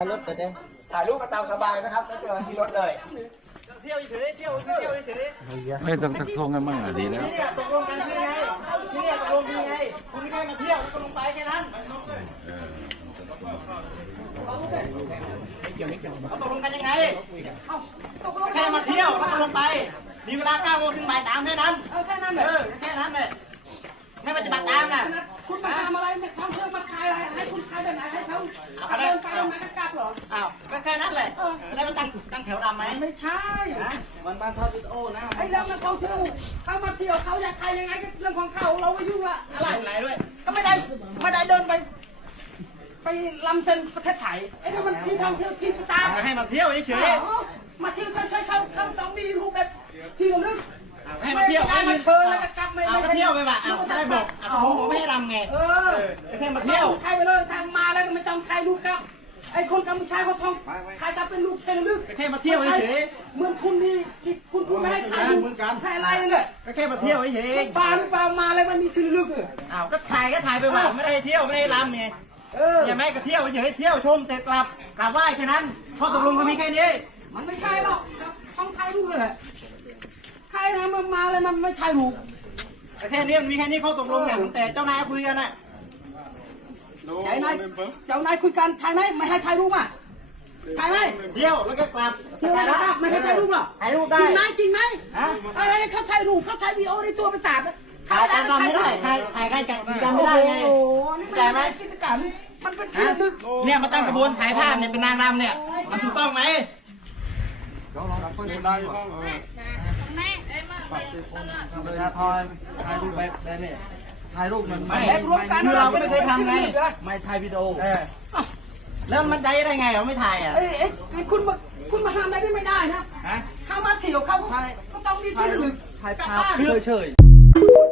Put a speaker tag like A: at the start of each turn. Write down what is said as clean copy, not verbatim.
A: รถไปได้
B: ถ่ายรูปมาตามสบายนะครับไม่เจอที่รถเลยเที่ยวเฉยเที่ยวเฉย
C: ไม่ต้องตะโกนกันบ้างอ่ะดีแล้ว
B: นี่เนี่ยตกลงกันคือไงนี่เนี่ยตกลงคือไงคุณไม่ได้มาเที่ยวก็ลงไปแค่นั้นเขาตกลงกันยังไงแค่มาเที่ยวแล้วก็ลงไปมีเวลา9 โมงถึงบ่าย 3แค่นั้นแค่นั้นเลยแค่นั้นเลยไม่ปฏิบัติตามนะ
D: คุณมาทำอะไรเนี่ยทำเพื่อมาขายอะไรให้คุณขายแบบไหนให้เขาเดินไปเดินมาก็กลับหรอ
B: อ้าวก็แค่นั้นเลยแล้วมันตั้งแถวดำไหม
D: ไม่ใช่
A: มันบ้านทอดวิดีโอนะ
D: ไอ้เรื่องของเขาเขามาเที่ยวเขาอยากใครยังไงก็เรื่องของเขาเราไม่ยุ่งละ
B: อะไรด้วย
D: ก็ไม่ได้เดินไปลำเส้นประเทศไทยไอ้นี่มันที่ท่องเที่ยวที่ตาม
B: ให้มาเที่ยวเฉย
D: มาเที่ยวใช่เขาต้องมีรูปแบบที่ระลึก
B: ให้มาเที่ยว
D: ให้มาเชิญแล้วก็กลับไม่
B: เที่ยวไปว่ะได้บอกผมไม่ให้รำไงแค่มาเที่ยว
D: ใครไปเลยทางมาแล้วไม่ต้องใครลูกครับไอ้คนกัมพูชาเขาท่องใครจะเป็นลูกเทนลึก
B: แค่มาเที่ยวเฉย
D: เหมือนคุณที่คุณไม่ให้ใครเหมือนกันให้อะไรเนี่ย
B: ก็แค่มาเที่ยวเฉย
D: บ้านบ้ามาแล้วมันมีเทนลึก
B: อ้าวก็ถ่ายไปว่าไม่ได้เที่ยวไม่ได้รำไงอย่าไม่ก็เที่ยวเฉยเที่ยวชมเสร็จกลับไหว้แค่นั้นข้อตกลงก็มีแค่นี้
D: มันไม่ใช่หรอกท่องไทยลูกเลยใครนะมันมาเลยมันไม่ใช่ลูก
B: แค่นี้มันมีแค่นี้ข้อตกลงอย่างแต่เจ้านายคุยกันน่ะ
D: เจ้านายคุยกันใช่ไหมไม่ให้ถ่ายรูปอ่ะใช่ไหม
B: เที่ยวแล้วก็กลับ
D: เที่ยวแล้วกลับไม่ให้ถ่ายรูปหรอ
B: ถ่ายรูปได้
D: จริงไหมอะไรเขาถ่ายรูปเขาถ่ายวีดีโอในตัวประสาท
B: ถ่ายกันไม่ได้ถ่ายกันกันไม่ได้ไง
D: ใช่ไหมกิจกรรมมันเป็นที่ลึก
B: เนี่ยมาตั้งกระบวนถ่ายภาพเนี่ยเป็นนางรำเนี่ยมันถูกต้องไหม
A: ถ่ายรูปแบบนี้ถ่ายรูปมันไม่
B: คือเราก็ไม่เคยทำไง
A: ไม่ถ่ายวิดีโอ
B: แล้วมันได้ไงเราไม่ถ่ายอ่ะ
D: คุณมาห้ามได้ไม่ได้นะเข้ามาเที่ยวเขาต้องมีที่ลึก
A: ถ่ายภาพเฉย